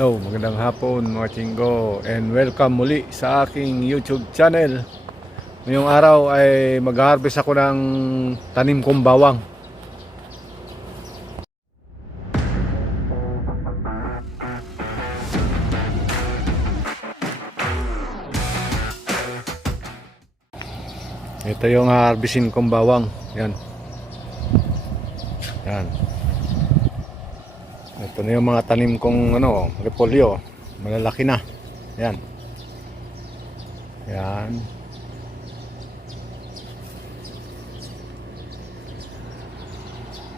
Hello, magandang hapon mga chinggo and welcome muli sa aking YouTube channel. Ngayong araw ay mag-harvest ako ng tanim kong bawang. Ito yung harvestin kong bawang. Yan. Yan. Ito na yung mga tanim kong ano, repolyo. Malalaki na. Yan. Yan.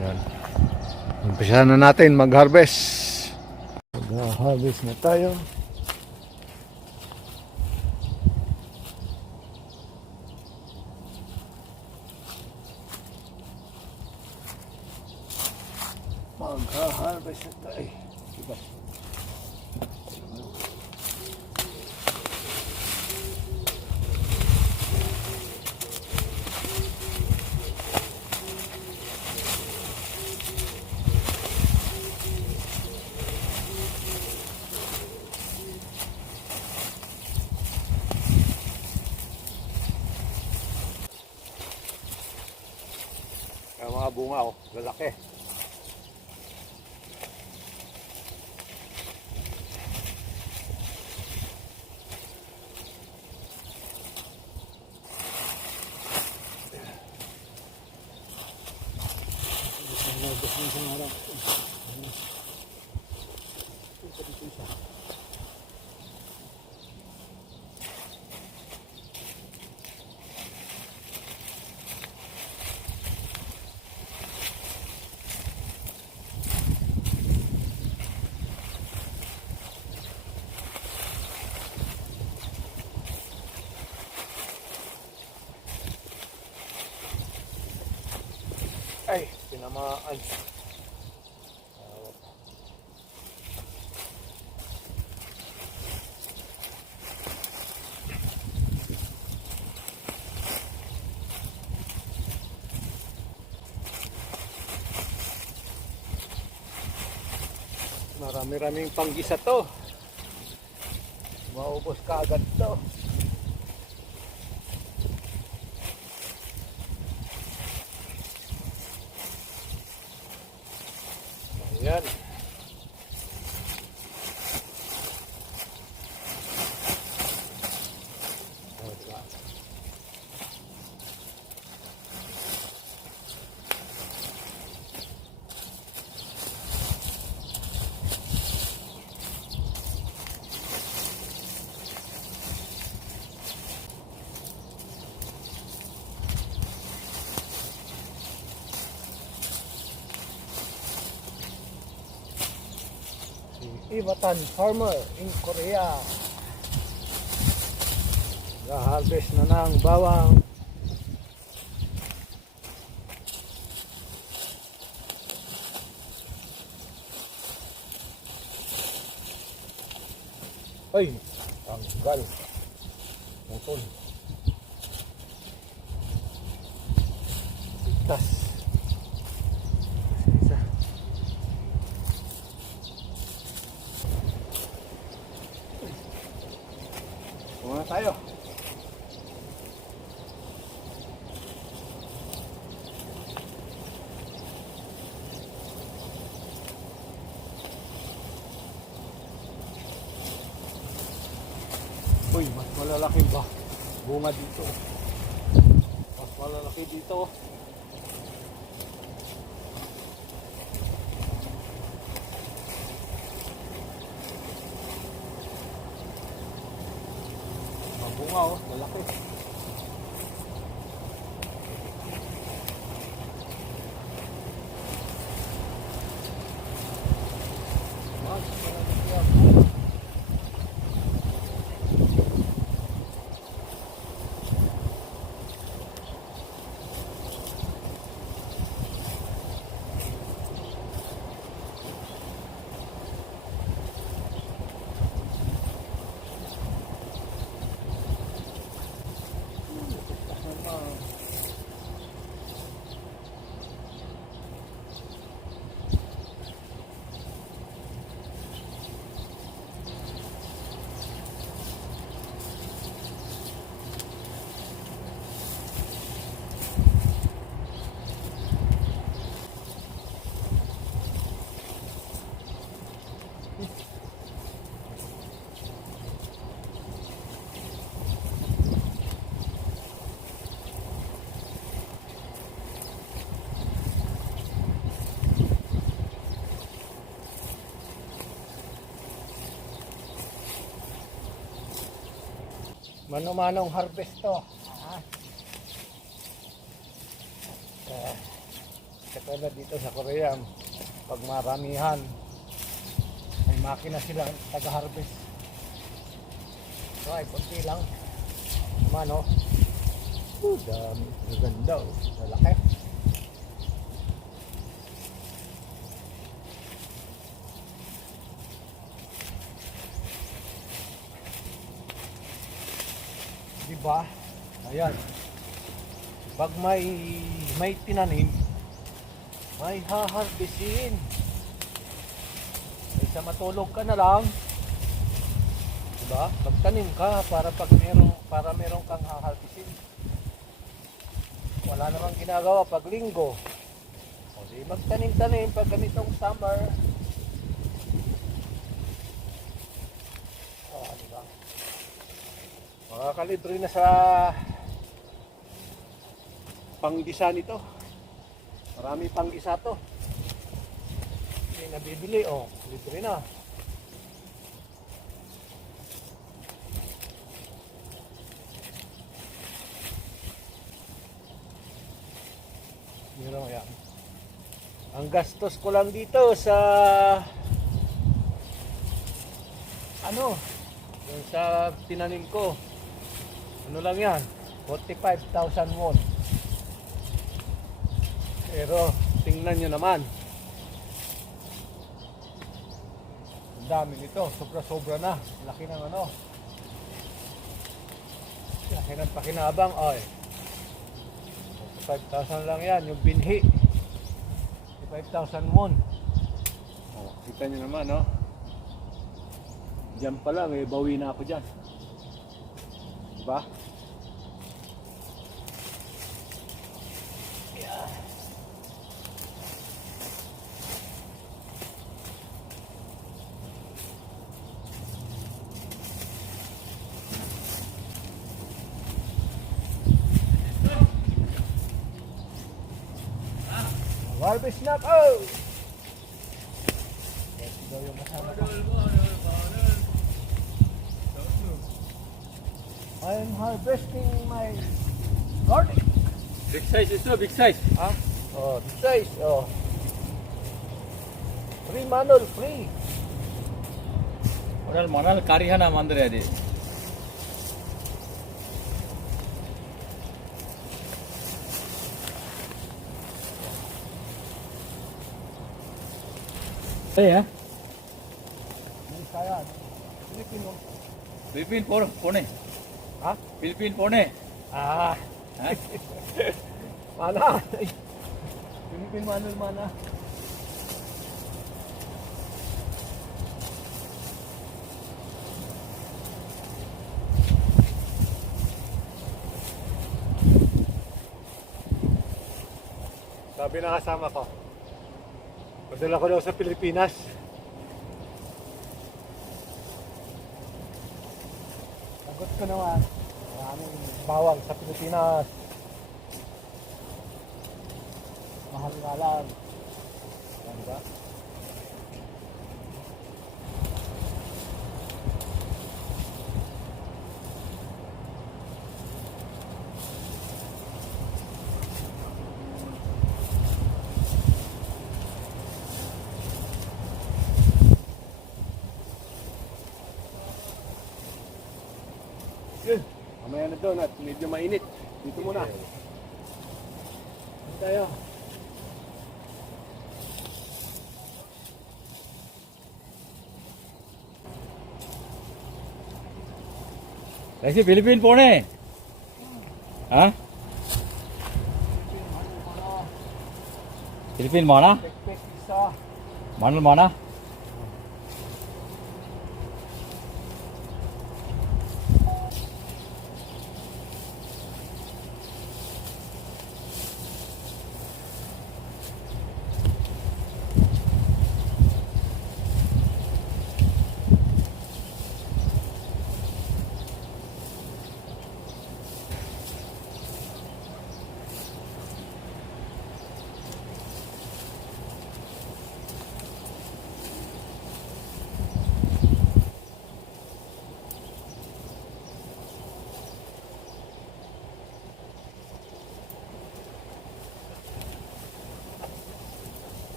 Yan. Umpisa na natin mag-harvest. Mag-harvest na tayo. Mag-harvest na tayo. Diba? Kaya mga bunga oh, lalaki. Ay, tinamaan. Marami-raming panggisa to. Maubos ka agad to. Ayan. Oh, diba? Si Ivatan Farmer in Korea. Ga-harvest na ng bawang. Ay, tanggal. Putol. Ligtas. Isa. Muna tayo. Uy, mas malalaki ba? Bunga dito. Mas malalaki dito. Bunga oh, lalaki. Mas malalaki yan. Mano-manong harvest to. Ah. Uh, katulad dito sa Korea, pag maramihan, may makina sila taga-harvest. So ay, kunti lang. Naman, oh. Uh, dami. Maganda, oh. Malaki. Diba? Ayan. Pag may may tinanim, may haharbisin. Kaysa matulog ka na lang. Diba? Magtanim ka para pag merong para merong kang haharbisin. Wala namang ginagawa pag linggo. O di magtanim-tanim pag ganitong summer. Oh, diba? Makakalibre na sa panggisa nito. Marami panggisa to. Hindi nabibili, oh. Libre na. Yun lang yan. Ang gastos ko lang dito sa ano, sa tinanim ko. Ano lang yan? 45,000 won. Pero tingnan nyo naman. Ang dami nito. Sobra-sobra na. Laki ng ano. Laki ng pakinabang. Oy. 5,000 lang yan. Yung binhi. 5,000 won. Oh, kita nyo naman, no? Diyan pa lang, eh, bawi na ako dyan. Diba? Harvest na po! Oh! Let's go yung kasama ko. I am harvesting my garden. Big size ito, big size. Ha? Huh? Oh, big size. Oh. Free manol, free. Manal, manal, karihan na mandre adi. ya. Philippine por Pune. Ha? Philippine Pune. Ah. mana? Philippine Manor mana? Sabi na kasama ko. Padala ko daw sa Pilipinas. Sagot ko naman. Maraming bawang sa Pilipinas. Mahal nga lang. ada nak media main ni. Itu mana? Kita ya. Lagi Filipin pone. Ha? Filipin mana? Mana mana?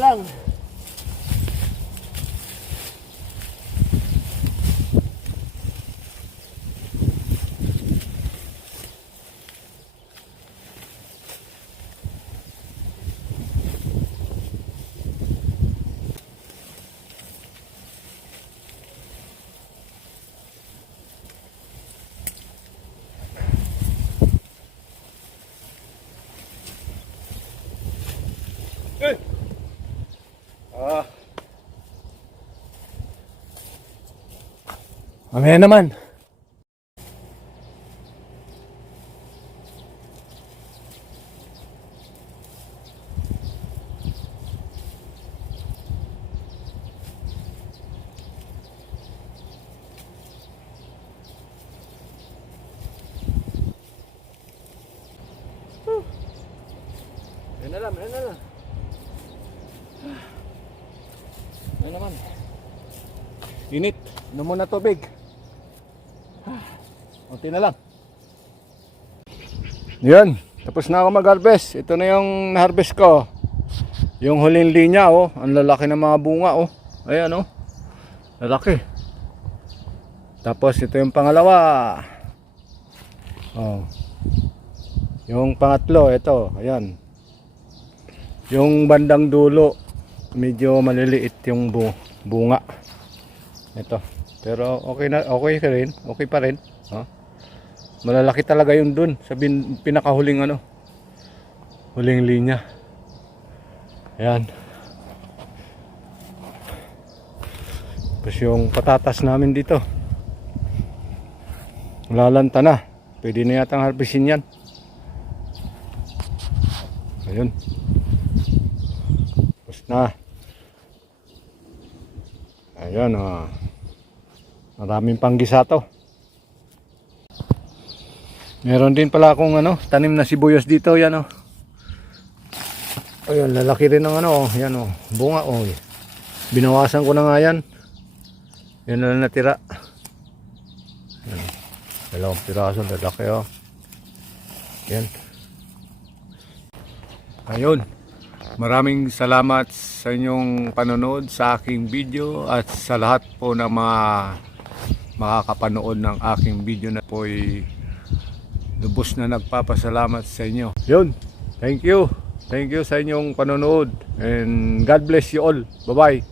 Lang. Mamaya naman. Yan na lang, na. Yan naman. Init. Inom muna tubig. Unti na lang. Yan. Tapos na ako mag-harvest. Ito na yung na-harvest ko. Yung huling linya, oh. Ang lalaki ng mga bunga, oh. Ayan, oh. Lalaki. Tapos ito yung pangalawa. Oh. Yung pangatlo, ito. Ayan. Yung bandang dulo, medyo maliliit yung bu- bunga. Ito. Pero okay na okay ka rin. Okay pa rin. Oh. Malalaki talaga yung dun sa pinakahuling ano. Huling linya. Ayan. Tapos yung patatas namin dito. Lalanta na. Pwede na yatang harvestin yan. Ayun. Tapos na. Ayan ah. Maraming panggisa to. Meron din pala akong ano, tanim na sibuyas dito, yan oh. Ayun, lalaki rin ng ano, oh, yan oh, bunga oh. Binawasan ko na nga yan. Yan na lang natira. Yan. Dalawang piraso, lalaki oh. Yan. Ayun. Maraming salamat sa inyong panonood sa aking video at sa lahat po ng mga makakapanood ng aking video na po ay lubos na nagpapasalamat sa inyo. Yun. Thank you. Thank you sa inyong panonood and God bless you all. Bye-bye.